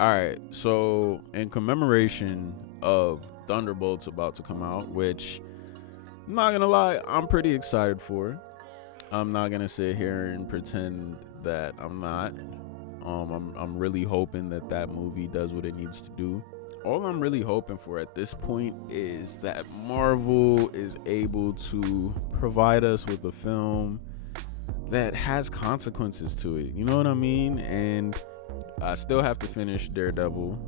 All right, so in commemoration of Thunderbolts about to come out, which I'm not gonna lie, I'm pretty excited for. I'm not gonna sit here and pretend that I'm not. I'm really hoping that that movie does what it needs to do. All I'm really hoping for at this point is that Marvel is able to provide us with a film that has consequences to it. You know what I mean? And I still have to finish Daredevil,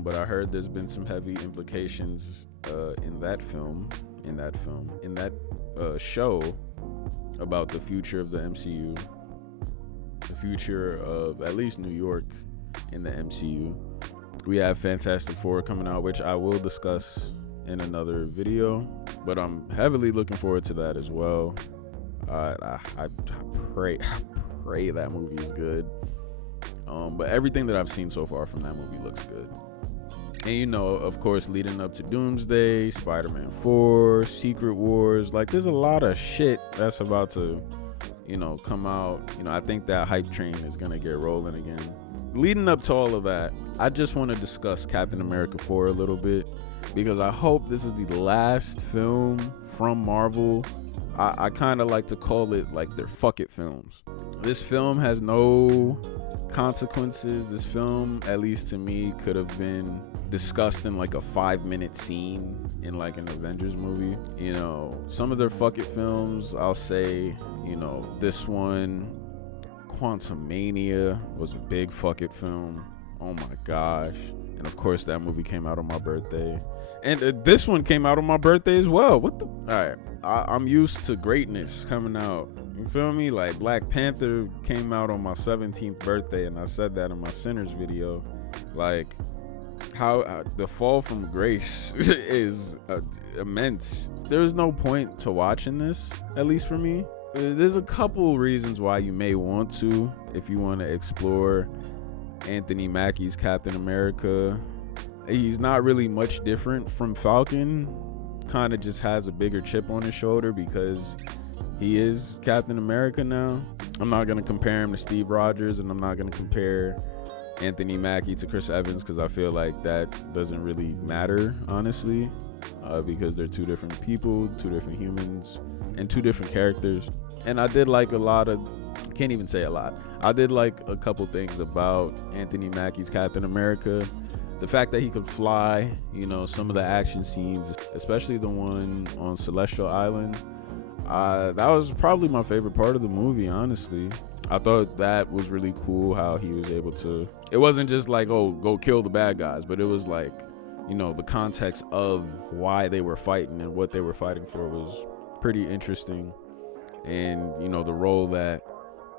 but I heard there's been some heavy implications in that film, in that show about the future of the MCU, the future of at least New York in the MCU. We have Fantastic Four coming out, which I will discuss in another video, but I'm heavily looking forward to that as well. I pray that movie is good. But everything that I've seen so far from that movie looks good. And you know, of course, leading up to Doomsday, Spider-Man 4, Secret Wars, like there's a lot of shit that's about to, come out. I think that hype train is gonna get rolling again. Leading up to all of that, I just want to discuss Captain America 4 a little bit because I hope this is the last film from Marvel. I kind of like to call it like their fuck it films. This film has no consequences. This film, at least to me, could have been discussed in like a 5-minute scene in like an Avengers movie. Some of their fuck it films, I'll say, this one, Quantumania, was a big fuck it film. Oh my gosh. And of course that movie came out on my birthday, and this one came out on my birthday as well. What the? All right, I'm used to greatness coming out. You feel me? Like Black Panther came out on my 17th birthday, and I said that in my Sinners video. Like how the fall from grace is immense. There's no point to watching this, at least for me. There's a couple reasons why you may want to, if you want to explore Anthony Mackie's Captain America. He's not really much different from Falcon. Kind of just has a bigger chip on his shoulder because he is Captain America now. I'm not going to compare him to Steve Rogers, and I'm not going to compare Anthony Mackie to Chris Evans because I feel like that doesn't really matter, honestly, because they're two different people, two different humans, and two different characters. And I did like a lot of, can't even say a lot, I did like a couple things about Anthony Mackie's Captain America. The fact that he could fly, some of the action scenes, especially the one on Celestial Island, that was probably my favorite part of the movie, honestly. I thought that was really cool how he was able to, it wasn't just like, oh, go kill the bad guys, but it was like, the context of why they were fighting and what they were fighting for was pretty interesting. And, the role that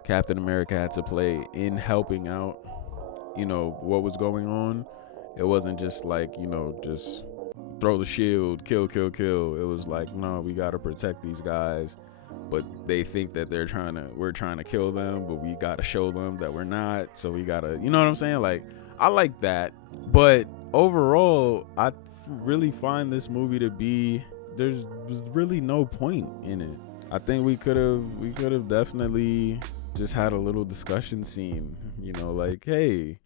Captain America had to play in helping out, what was going on. It wasn't just like, just throw the shield, kill. It was like, no, we got to protect these guys. But they think that we're trying to kill them, but we got to show them that we're not. So we got to, you know what I'm saying? Like, I like that. But overall, I really find this movie to be, was really no point in it. I think we could have definitely just had a little discussion scene, like, hey,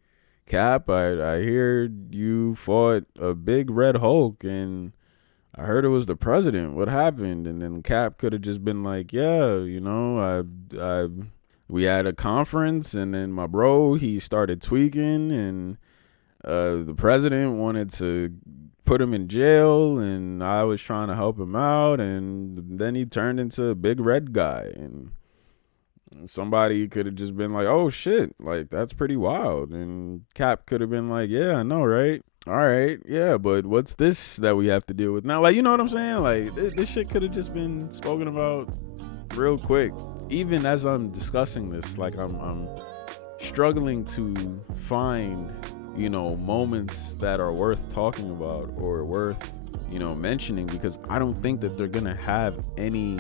Cap, I hear you fought a big red Hulk and I heard it was the president. What happened? And then Cap could have just been like, yeah, we had a conference and then my bro, he started tweaking and the president wanted to put him in jail and I was trying to help him out, and then he turned into a big red guy, and somebody could have just been like, oh shit, like that's pretty wild, and Cap could have been like, yeah, I know, right? All right, yeah, but what's this that we have to deal with now? Like, you know what I'm saying? Like this shit could have just been spoken about real quick. Even as I'm discussing this, like I'm struggling to find moments that are worth talking about or worth mentioning, because I don't think that they're gonna have any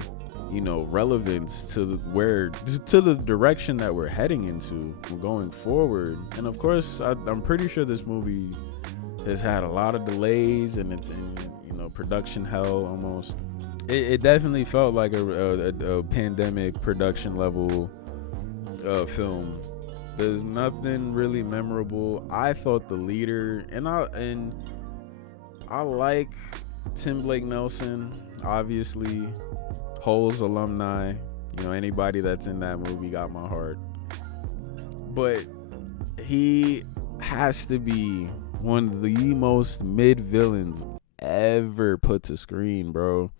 relevance to the direction that we're heading into going forward. And of course, I'm pretty sure this movie has had a lot of delays and it's in production hell almost. It definitely felt like a pandemic production level film There's nothing really memorable. I thought the leader, and I like Tim Blake Nelson, obviously. Holes alumni. You know, anybody that's in that movie got my heart. But he has to be one of the most mid villains ever put to screen, bro.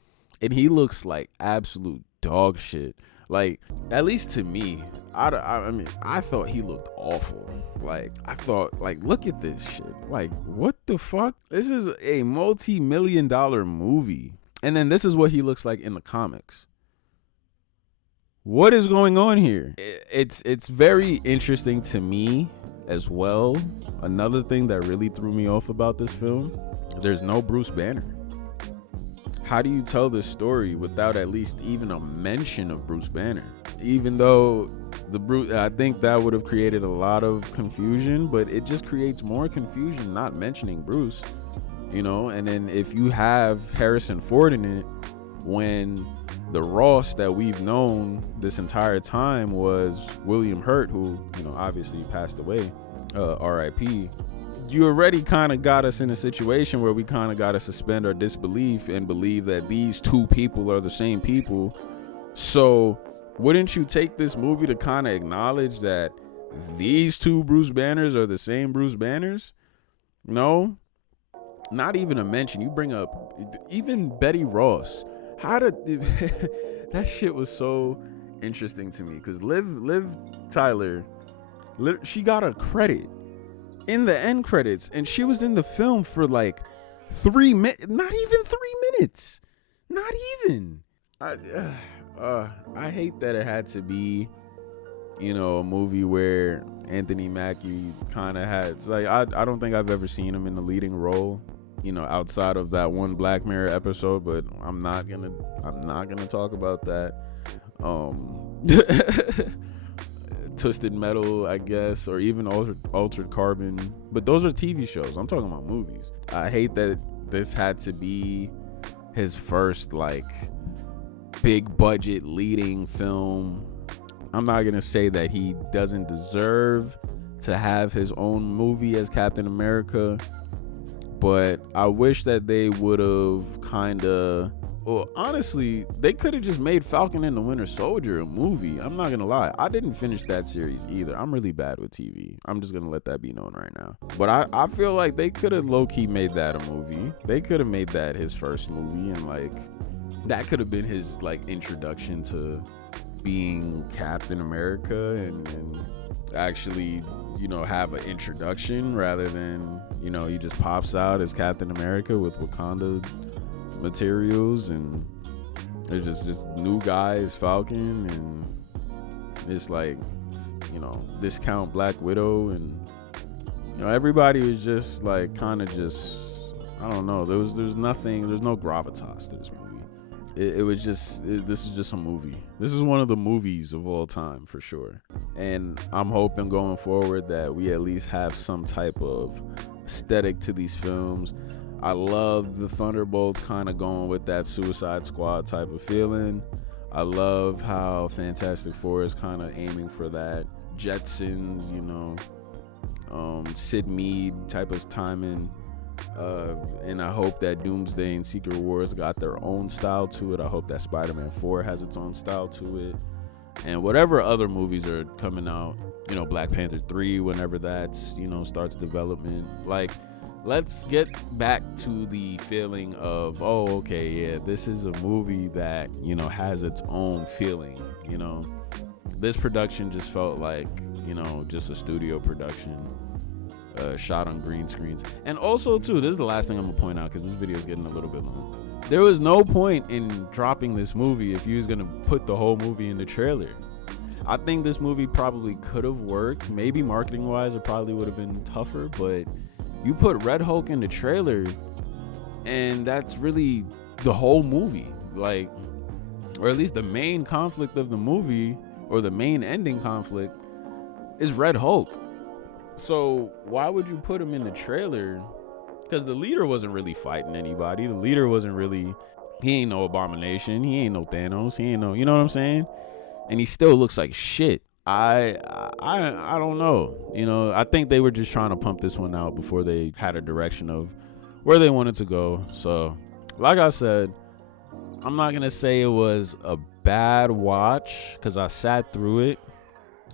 And he looks like absolute dog shit. Like, at least to me, I mean, I thought he looked awful. Like, I thought, like, look at this shit. Like, what the fuck? This is a multi-million-dollar movie. And then this is what he looks like in the comics. What is going on here? It's very interesting to me as well. Another thing that really threw me off about this film, there's no Bruce Banner. How do you tell this story without at least even a mention of Bruce Banner? Even though I think that would have created a lot of confusion, but it just creates more confusion not mentioning Bruce, you know? And then if you have Harrison Ford in it, when the Ross that we've known this entire time was William Hurt, who, you know, obviously passed away, R.I.P., you already kind of got us in a situation where we kind of got to suspend our disbelief and believe that these two people are the same people. So wouldn't you take this movie to kind of acknowledge that these two Bruce Banners are the same Bruce Banners? No, not even a mention. You bring up even Betty Ross. How did that shit was so interesting to me, because Liv Tyler, she got a credit in the end credits, and she was in the film for like 3 minutes, not even 3 minutes, not even. I hate that it had to be, you know, a movie where Anthony Mackie kind of had, like, I don't think I've ever seen him in the leading role, you know, outside of that one Black Mirror episode, but I'm not gonna talk about that. Twisted Metal, I guess, or even Altered Carbon, but those are TV shows. I'm talking about movies. I hate that this had to be his first, like, big budget leading film. I'm not gonna say that he doesn't deserve to have his own movie as Captain America, but I wish that they would have kind of, well, honestly, they could have just made Falcon and the Winter Soldier a movie. I'm not gonna lie, I didn't finish that series either. I'm really bad with TV. I'm just gonna let that be known right now. But I feel like they could have low-key made that a movie. They could have made that his first movie, and like that could have been his like introduction to being Captain America, and actually, you know, have an introduction rather than, you know, he just pops out as Captain America with Wakanda materials, and there's just new guys Falcon, and it's like, you know, discount Black Widow, and, you know, everybody was just like kind of just, I don't know, there's no gravitas to this movie. This is just a movie. This is one of the movies of all time for sure. And I'm hoping going forward that we at least have some type of aesthetic to these films. I love the Thunderbolts kind of going with that Suicide Squad type of feeling. I love how Fantastic Four is kind of aiming for that Jetsons, you know, Sid Mead type of timing. And I hope that Doomsday and Secret Wars got their own style to it. I hope that Spider-Man 4 has its own style to it. And whatever other movies are coming out, you know, Black Panther 3, whenever that's, you know, starts development, like, let's get back to the feeling of, oh, okay, yeah, this is a movie that, you know, has its own feeling, you know. This production just felt like, you know, just a studio production. Shot on green screens. And also too, this is the last thing I'm gonna point out, because this video is getting a little bit long. There was no point in dropping this movie if you was gonna put the whole movie in the trailer. I think this movie probably could have worked. Maybe marketing wise it probably would have been tougher, but you put Red Hulk in the trailer and that's really the whole movie, like, or at least the main conflict of the movie, or the main ending conflict, is Red Hulk. So why would you put him in the trailer? Because the leader wasn't really fighting anybody. The leader wasn't really, he ain't no Abomination. He ain't no Thanos. He ain't no, you know what I'm saying? And he still looks like shit. I don't know. You know, I think they were just trying to pump this one out before they had a direction of where they wanted to go. So, like I said, I'm not gonna say it was a bad watch because I sat through it,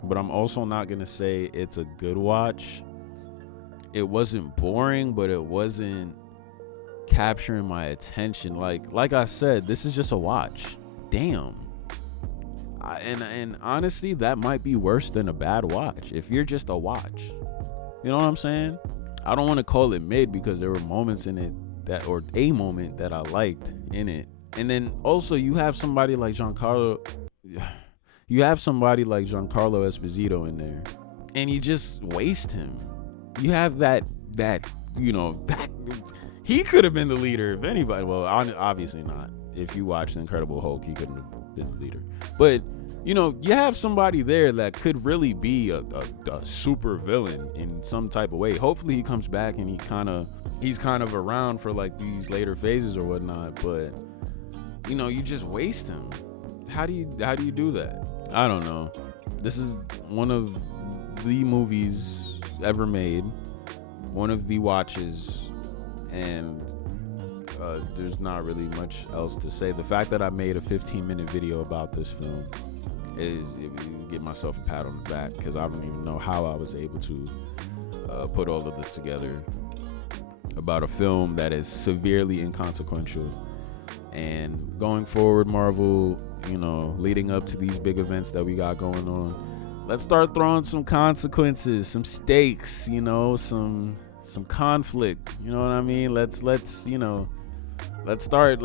but I'm also not gonna say it's a good watch. It wasn't boring, but it wasn't capturing my attention. Like I said, this is just a watch. Damn. And honestly, that might be worse than a bad watch if you're just a watch. You know what I'm saying? I don't want to call it mid because there were moments in it that, or a moment that I liked in it. And then also you have somebody like Giancarlo, you have somebody like Giancarlo Esposito in there, and you just waste him. You have that that he could have been the leader if anybody. Well, obviously not. If you watch The Incredible Hulk, he couldn't have been the leader. But you have somebody there that could really be a super villain in some type of way. Hopefully, he comes back and he's kind of around for like these later phases or whatnot. But you just waste him. How do you do that? I don't know. This is one of the movies ever made, one of the watches, and there's not really much else to say. The fact that I made a 15-minute video about this film is give myself a pat on the back, because I don't even know how I was able to put all of this together about a film that is severely inconsequential. And going forward, Marvel, leading up to these big events that we got going on, let's start throwing some consequences, some stakes, some conflict. You know what I mean? Let's start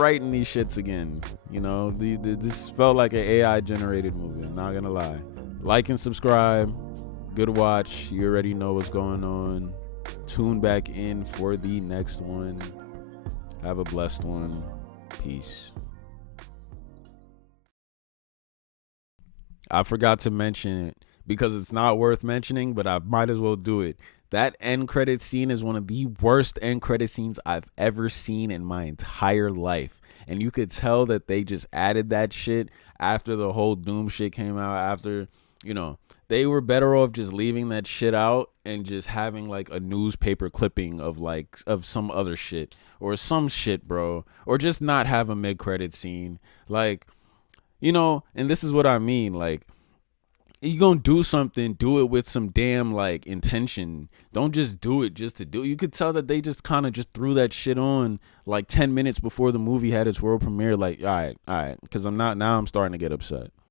writing these shits again. This felt like an AI generated movie. I'm not gonna lie. Like and subscribe. Good watch. You already know what's going on. Tune back in for the next one. Have a blessed one. Peace. I forgot to mention it because it's not worth mentioning, but I might as well do it. That end credit scene is one of the worst end credit scenes I've ever seen in my entire life. And you could tell that they just added that shit after the whole Doom shit came out. After, they were better off just leaving that shit out and just having like a newspaper clipping of some other shit or some shit, bro. Or just not have a mid credit scene. And this is what I mean. Like, you gonna do something, do it with some damn like intention. Don't just do it just to do it. You could tell that they just kind of just threw that shit on like 10 minutes before the movie had its world premiere. Like, all right, because I'm starting to get upset.